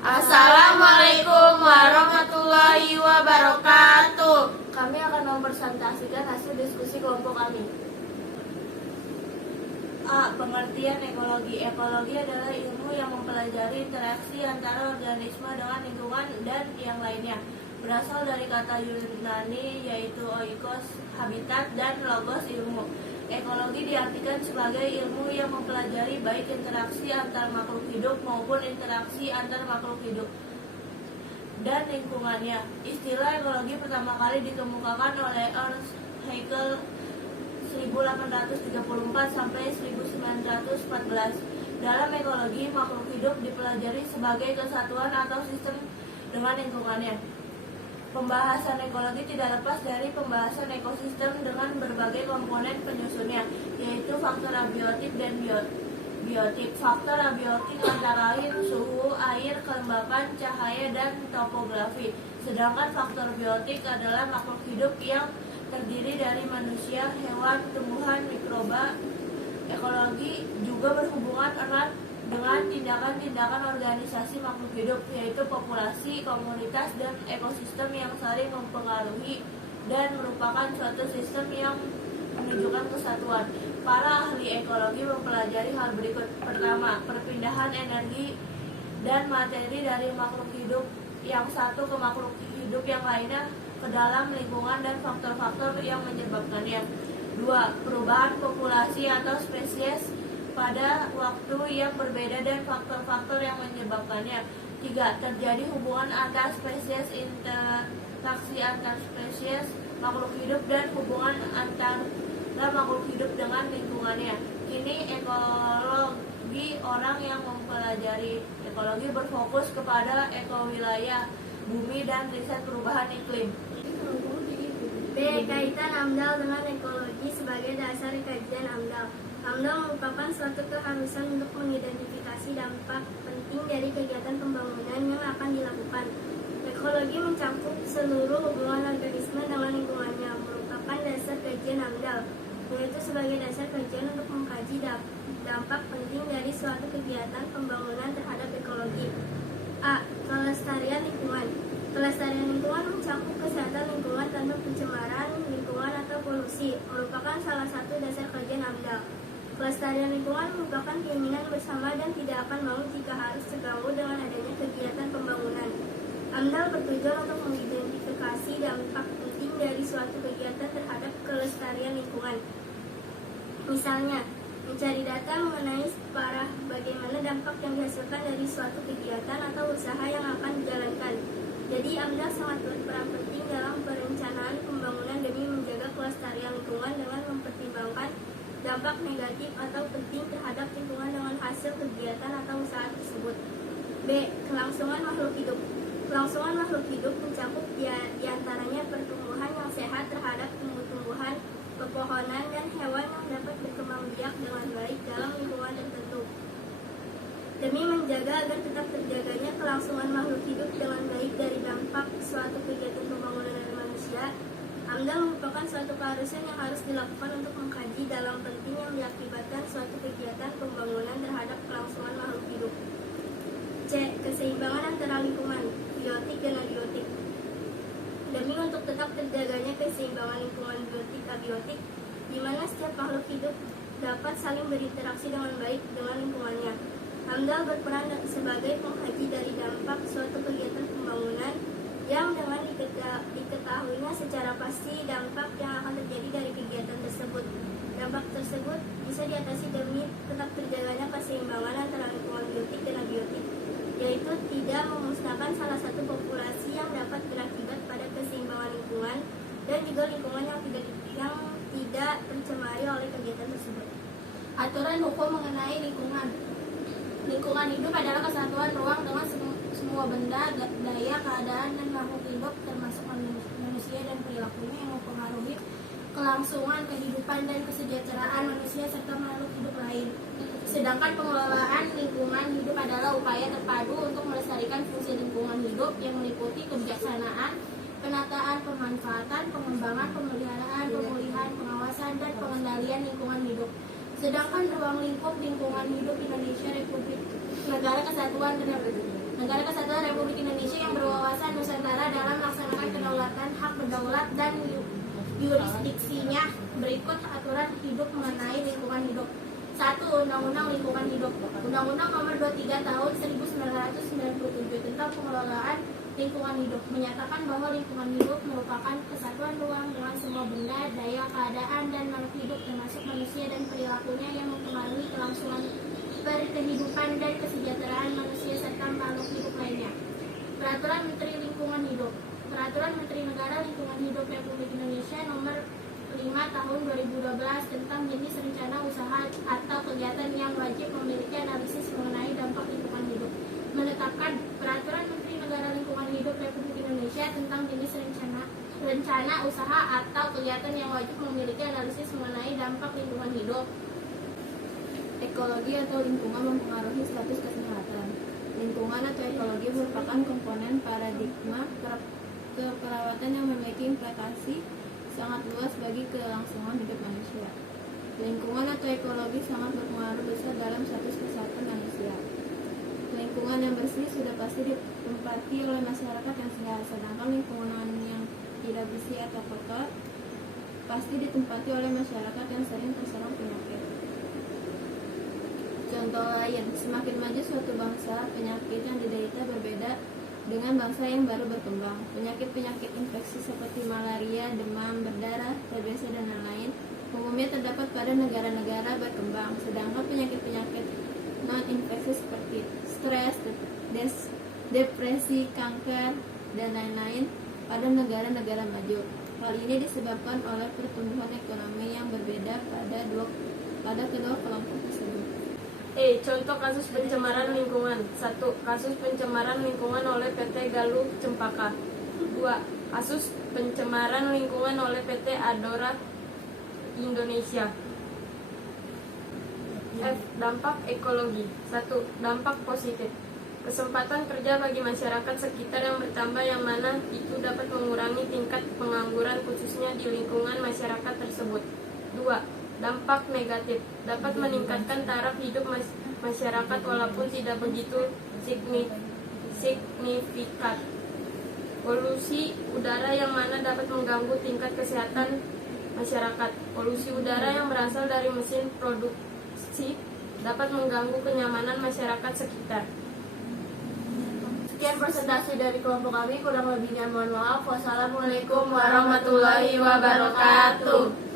Assalamualaikum warahmatullahi wabarakatuh. Kami akan mempresentasikan hasil diskusi kelompok kami. A. Pengertian ekologi. Ekologi adalah ilmu yang mempelajari interaksi antara organisme dengan lingkungan dan yang lainnya. Berasal dari kata Yunani yaitu oikos, habitat, dan logos, ilmu. Ekologi diartikan sebagai ilmu yang mempelajari baik interaksi antar makhluk hidup maupun interaksi antar makhluk hidup dan lingkungannya. Istilah ekologi pertama kali dikemukakan oleh Ernst Haeckel 1834 sampai 1914. Dalam ekologi, makhluk hidup dipelajari sebagai kesatuan atau sistem dengan lingkungannya. Pembahasan ekologi tidak lepas dari pembahasan ekosistem dengan berbagai komponen penyusunnya, yaitu faktor abiotik dan biotik. Faktor abiotik antara lain suhu, air, kelembapan, cahaya, dan topografi. Sedangkan faktor biotik adalah makhluk hidup yang terdiri dari manusia, hewan, tumbuhan, mikroba. Ekologi juga berhubungan erat dengan tindakan-tindakan organisasi makhluk hidup, yaitu populasi, komunitas, dan ekosistem yang saling mempengaruhi dan merupakan suatu sistem yang menunjukkan kesatuan. Para ahli ekologi mempelajari hal berikut. Pertama, perpindahan energi dan materi dari makhluk hidup yang satu ke makhluk hidup yang lainnya ke dalam lingkungan dan faktor-faktor yang menyebabkannya. Dua, perubahan populasi atau spesies pada waktu yang berbeda dan faktor-faktor yang menyebabkannya. Tiga, terjadi hubungan antar spesies, interaksi antar spesies makhluk hidup dan hubungan antara makhluk hidup dengan lingkungannya. Kini ekologi orang yang mempelajari ekologi berfokus kepada ekowilayah bumi dan riset perubahan iklim. B. Kaitan AMDAL dengan ekologi sebagai dasar kajian AMDAL. AMDAL merupakan suatu keharusan untuk mengidentifikasi dampak penting dari kegiatan pembangunan yang akan dilakukan. Ekologi mencakup seluruh hubungan organisme dengan lingkungannya, merupakan dasar kajian AMDAL, yaitu sebagai dasar kajian untuk mengkaji dampak penting dari suatu kegiatan pembangunan terhadap ekologi. A. Kelestarian lingkungan. Kelestarian lingkungan mencakup kesehatan lingkungan tanpa pencemaran lingkungan atau polusi, merupakan salah satu dasar kajian AMDAL. Kelestarian lingkungan merupakan keinginan bersama dan tidak akan mau jika harus terganggu dengan adanya kegiatan pembangunan. AMDAL bertujuan untuk mengidentifikasi dampak penting dari suatu kegiatan terhadap kelestarian lingkungan. Misalnya, mencari data mengenai bagaimana dampak yang dihasilkan dari suatu kegiatan atau usaha yang akan dijalankan. Jadi, AMDAL sangat berperan penting dalam perencanaan pembangunan demi menjaga kelestarian lingkungan dengan mempertimbangkan dampak negatif atau penting terhadap lingkungan dengan hasil kegiatan atau usaha tersebut. B. Kelangsungan makhluk hidup. Kelangsungan makhluk hidup mencakup diantaranya pertumbuhan yang sehat terhadap tumbuh-tumbuhan, pepohonan, dan hewan yang dapat berkembang biak dengan baik dalam lingkungan tertentu. Demi menjaga agar tetap terjaganya kelangsungan makhluk hidup dengan baik dari dampak suatu kegiatan pembangunan dari manusia, AMDAL merupakan suatu keharusan yang harus dilakukan untuk mengkaji dalam penting yang diakibatkan suatu kegiatan pembangunan terhadap kelangsungan makhluk hidup. C. Keseimbangan antara lingkungan, biotik dan abiotik. Demi untuk tetap terjaganya keseimbangan lingkungan biotik-abiotik, di mana setiap makhluk hidup dapat saling berinteraksi dengan baik dengan lingkungannya. AMDAL berperan sebagai pengkaji dari dampak suatu kegiatan pembangunan yang dengan diketahuinya secara pasti dampak yang akan terjadi dari kegiatan tersebut. Dampak tersebut bisa diatasi demi tetap terjaganya keseimbangan antara lingkungan biotik dan abiotik, yaitu tidak memusnahkan salah satu populasi yang dapat berakibat pada keseimbangan lingkungan dan juga lingkungan yang tidak tercemari oleh kegiatan tersebut. Aturan hukum mengenai lingkungan. Lingkungan hidup adalah kesatuan ruang dengan semua benda, daya, keadaan, dan makhluk hidup termasuk manusia dan perilakunya yang mempengaruhi kelangsungan kehidupan dan kesejahteraan manusia serta makhluk hidup lain. Sedangkan pengelolaan lingkungan hidup adalah upaya terpadu untuk melestarikan fungsi lingkungan hidup yang meliputi kebijaksanaan, penataan, pemanfaatan, pengembangan, pemeliharaan, pemulihan, pengawasan, dan pengendalian lingkungan hidup. Sedangkan ruang lingkup lingkungan hidup Indonesia Negara Kesatuan daulat dan yurisdiksinya. Berikut aturan hidup mengenai lingkungan hidup. 1. Undang-Undang Lingkungan Hidup. Undang-Undang Nomor 23 Tahun 1997 tentang pengelolaan lingkungan hidup menyatakan bahwa lingkungan hidup merupakan kesatuan ruang dengan semua benda, daya, keadaan, dan makhluk hidup termasuk manusia dan perilakunya yang mempengaruhi kelangsungan kehidupan dan kesejahteraan manusia serta makhluk hidup lainnya. Peraturan Menteri Lingkungan Hidup. Peraturan Menteri Negara Lingkungan Hidup Republik Indonesia Nomor 5 Tahun 2012 tentang jenis rencana usaha atau kegiatan yang wajib memiliki analisis mengenai dampak lingkungan hidup. Menetapkan Peraturan Menteri Negara Lingkungan Hidup Republik Indonesia tentang jenis rencana usaha atau kegiatan yang wajib memiliki analisis mengenai dampak lingkungan hidup. Ekologi atau lingkungan mempengaruhi status kesehatan. Lingkungan atau ekologi merupakan komponen paradigma keperawatan yang memiliki implikasi sangat luas bagi kelangsungan hidup manusia. Lingkungan atau ekologi sangat berpengaruh besar dalam status kesehatan manusia. Lingkungan yang bersih sudah pasti ditempati oleh masyarakat yang sehat, sedangkan lingkungan yang tidak bersih atau kotor pasti ditempati oleh masyarakat yang sering terserang penyakit. Contoh lain, semakin maju suatu bangsa, penyakit yang diderita berbeda dengan bangsa yang baru berkembang. Penyakit-penyakit infeksi seperti malaria, demam berdarah, TBC, dan lain-lain umumnya terdapat pada negara-negara berkembang, sedangkan penyakit-penyakit non-infeksi seperti stres, depresi, kanker, dan lain-lain pada negara-negara maju. Hal ini disebabkan oleh pertumbuhan ekonomi yang berbeda pada kedua kelompok tersebut. Contoh kasus pencemaran lingkungan. 1. Kasus pencemaran lingkungan oleh PT Galuh Cempaka. 2. Kasus pencemaran lingkungan oleh PT Adora Indonesia. F. Dampak ekologi. 1. Dampak positif. Kesempatan kerja bagi masyarakat sekitar yang bertambah, yang mana itu dapat mengurangi tingkat pengangguran khususnya di lingkungan masyarakat tersebut. 2. Dampak negatif. Dapat meningkatkan taraf hidup masyarakat walaupun tidak begitu signifikan. Polusi udara yang mana dapat mengganggu tingkat kesehatan masyarakat. Polusi udara yang berasal dari mesin produksi dapat mengganggu kenyamanan masyarakat sekitar. Sekian presentasi dari kelompok kami, kurang lebihnya mohon maaf. Wassalamualaikum warahmatullahi wabarakatuh.